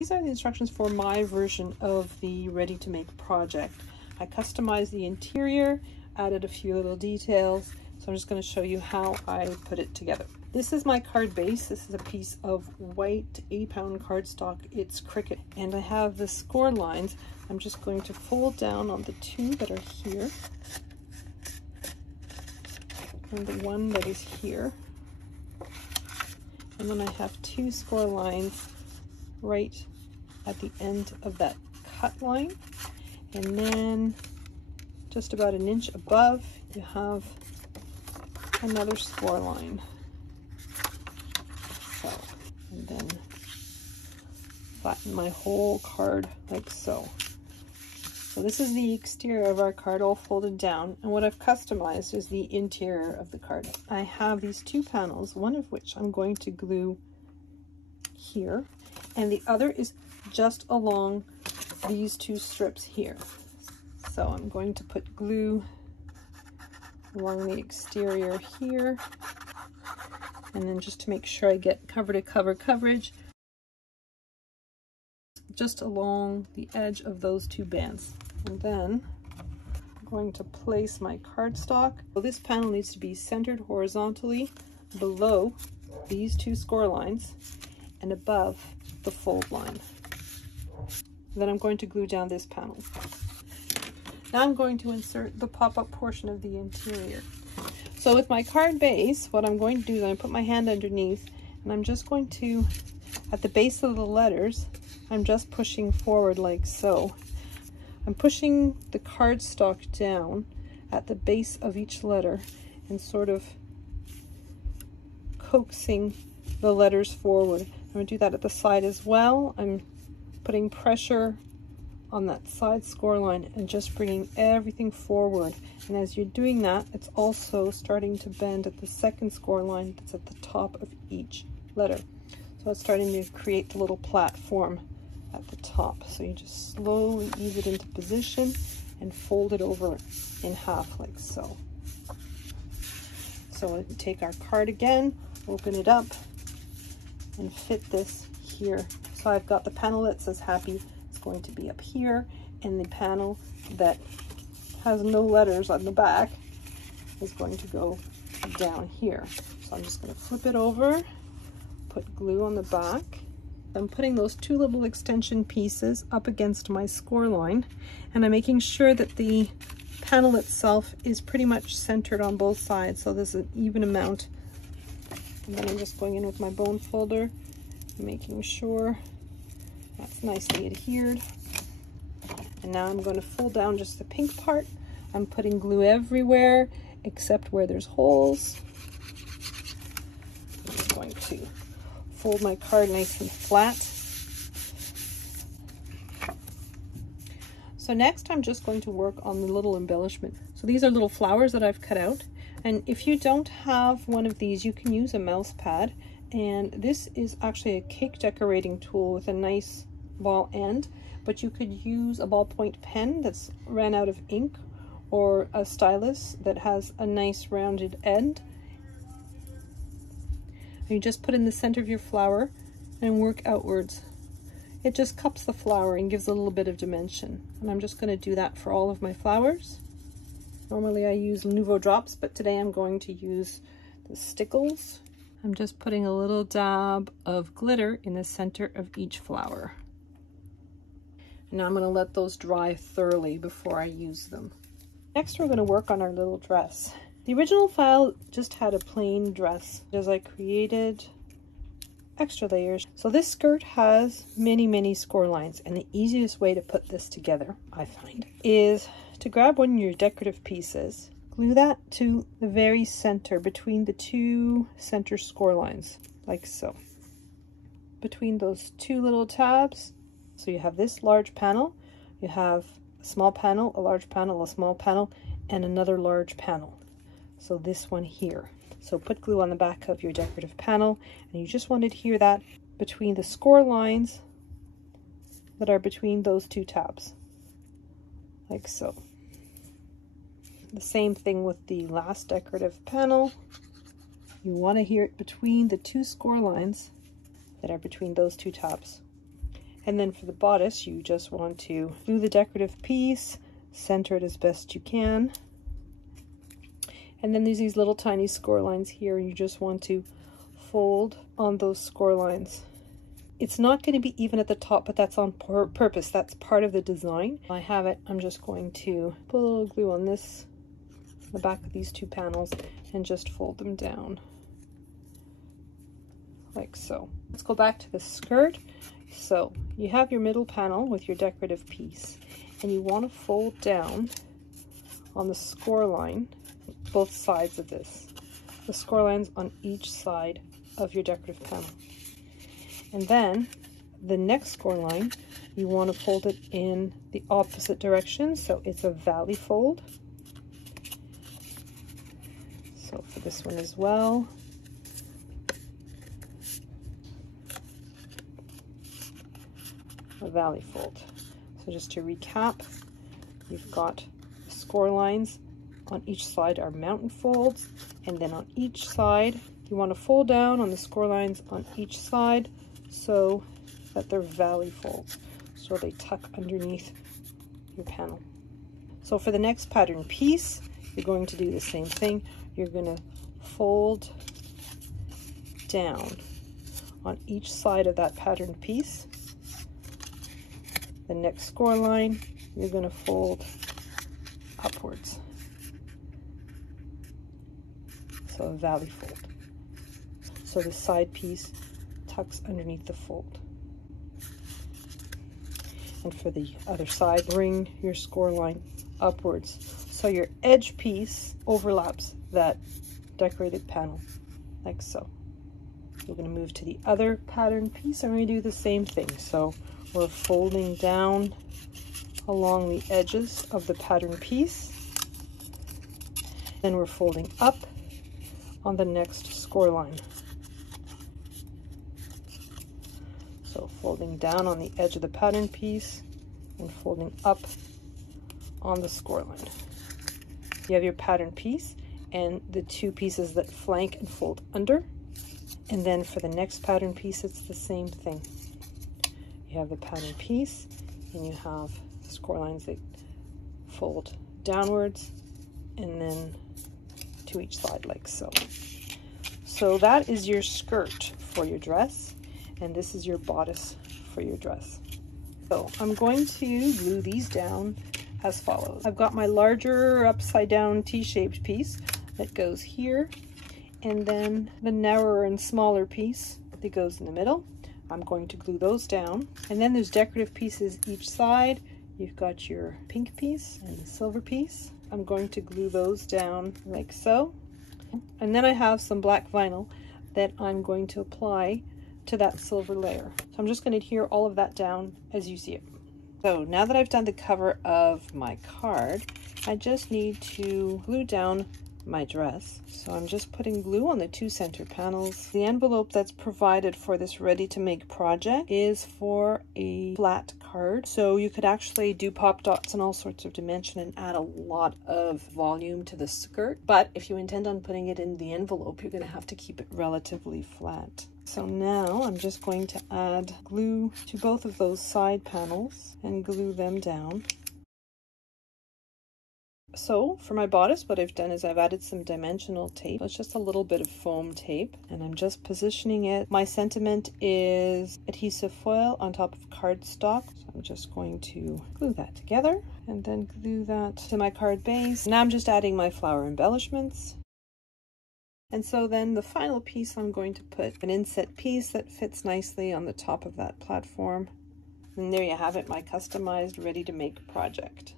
These are the instructions for my version of the Ready to Make project. I customized the interior, added a few little details, so I'm just going to show you how I put it together. This is my card base. This is a piece of white 8-pound cardstock. It's Cricut, and I have the score lines. I'm just going to fold down on the two that are here and the one that is here, and then I have two score lines right at the end of that cut line, and then just about an inch above you have another score line. So, and then flatten my whole card like so. So this is the exterior of our card all folded down, and what I've customized is the interior of the card. I have these two panels, one of which I'm going to glue here, and the other is just along these two strips here. So I'm going to put glue along the exterior here, and then just to make sure I get cover to cover coverage, just along the edge of those two bands. And then I'm going to place my cardstock. So this panel needs to be centered horizontally below these two score lines and above the fold line. And then I'm going to glue down this panel. Now I'm going to insert the pop-up portion of the interior. So with my card base, what I'm going to do is I'm going to put my hand underneath, and I'm just going to, at the base of the letters, I'm just pushing forward like so. I'm pushing the cardstock down at the base of each letter and sort of coaxing the letters forward. I'm going to do that at the side as well. I'm putting pressure on that side score line and just bringing everything forward. And as you're doing that, it's also starting to bend at the second score line that's at the top of each letter. So it's starting to create the little platform at the top. So you just slowly ease it into position and fold it over in half like so. So we take our card again, open it up, and fit this here. So I've got the panel that says happy, it's going to be up here, and the panel that has no letters on the back is going to go down here. So I'm just going to flip it over, put glue on the back. I'm putting those two little extension pieces up against my score line, and I'm making sure that the panel itself is pretty much centered on both sides, so there's an even amount. And then I'm just going in with my bone folder, making sure that's nicely adhered. And now I'm going to fold down just the pink part. I'm putting glue everywhere except where there's holes. I'm just going to fold my card nice and flat. So next I'm just going to work on the little embellishment. So these are little flowers that I've cut out, and if you don't have one of these, you can use a mouse pad, and this is actually a cake decorating tool with a nice ball end, but you could use a ballpoint pen that's ran out of ink, or a stylus that has a nice rounded end. You just put in the center of your flower and work outwards. It just cups the flower and gives a little bit of dimension. And I'm just going to do that for all of my flowers. Normally I use Nouveau drops, but today I'm going to use the stickles. I'm just putting a little dab of glitter in the center of each flower. And now I'm going to let those dry thoroughly before I use them. Next we're going to work on our little dress. The original file just had a plain dress, as I created extra layers. So this skirt has many score lines, and the easiest way to put this together, I find, is to grab one of your decorative pieces, glue that to the very center between the two center score lines, like so. Between those two little tabs, so you have this large panel, you have a small panel, a large panel, a small panel, and another large panel. So this one here. So put glue on the back of your decorative panel, and you just want to adhere that between the score lines that are between those two tabs, like so. The same thing with the last decorative panel. You want to adhere it between the two score lines that are between those two tabs. And then for the bodice, you just want to glue the decorative piece, center it as best you can. And then there's these little tiny score lines here, and you just want to fold on those score lines. It's not going to be even at the top, but that's on purpose. That's part of the design. I have it. I'm just going to put a little glue on this, the back of these two panels, and just fold them down like so. Let's go back to the skirt. So you have your middle panel with your decorative piece, and you want to fold down on the score line, both sides of this. The score lines on each side of your decorative panel. And then the next score line, you want to fold it in the opposite direction, so it's a valley fold. So for this one as well. A valley fold. So just to recap, you've got the score lines on each side are mountain folds, and then on each side you want to fold down on the score lines on each side so that they're valley folds, so they tuck underneath your panel. So for the next pattern piece, you're going to do the same thing. You're going to fold down on each side of that pattern piece. The next score line, you're going to fold upwards, so a valley fold. So the side piece tucks underneath the fold. And for the other side, bring your score line upwards so your edge piece overlaps that decorated panel, like so. We're going to move to the other pattern piece, and we're going to do the same thing. So we're folding down along the edges of the pattern piece, then we're folding up on the next score line. So folding down on the edge of the pattern piece and folding up on the score line. You have your pattern piece and the two pieces that flank and fold under. And then for the next pattern piece, it's the same thing. You have the pattern piece and you have score lines that fold downwards and then to each side like so. So that is your skirt for your dress, and this is your bodice for your dress. So I'm going to glue these down as follows. I've got my larger upside down T-shaped piece that goes here, and then the narrower and smaller piece that goes in the middle. I'm going to glue those down, and then there's decorative pieces each side. You've got your pink piece and the silver piece. I'm going to glue those down like so. And then I have some black vinyl that I'm going to apply to that silver layer. So I'm just going to adhere all of that down as you see it. So now that I've done the cover of my card, I just need to glue down my dress. So I'm just putting glue on the two center panels. The envelope that's provided for this ready to make project is for a flat card, so you could actually do pop dots and all sorts of dimension and add a lot of volume to the skirt. But if you intend on putting it in the envelope, you're going to have to keep it relatively flat. So now I'm just going to add glue to both of those side panels and glue them down. So for my bodice, what I've done is I've added some dimensional tape. It's just a little bit of foam tape, and I'm just positioning it. My sentiment is adhesive foil on top of cardstock. So I'm just going to glue that together and then glue that to my card base. Now I'm just adding my flower embellishments. And so then the final piece, I'm going to put an inset piece that fits nicely on the top of that platform. And there you have it, my customized ready to make project.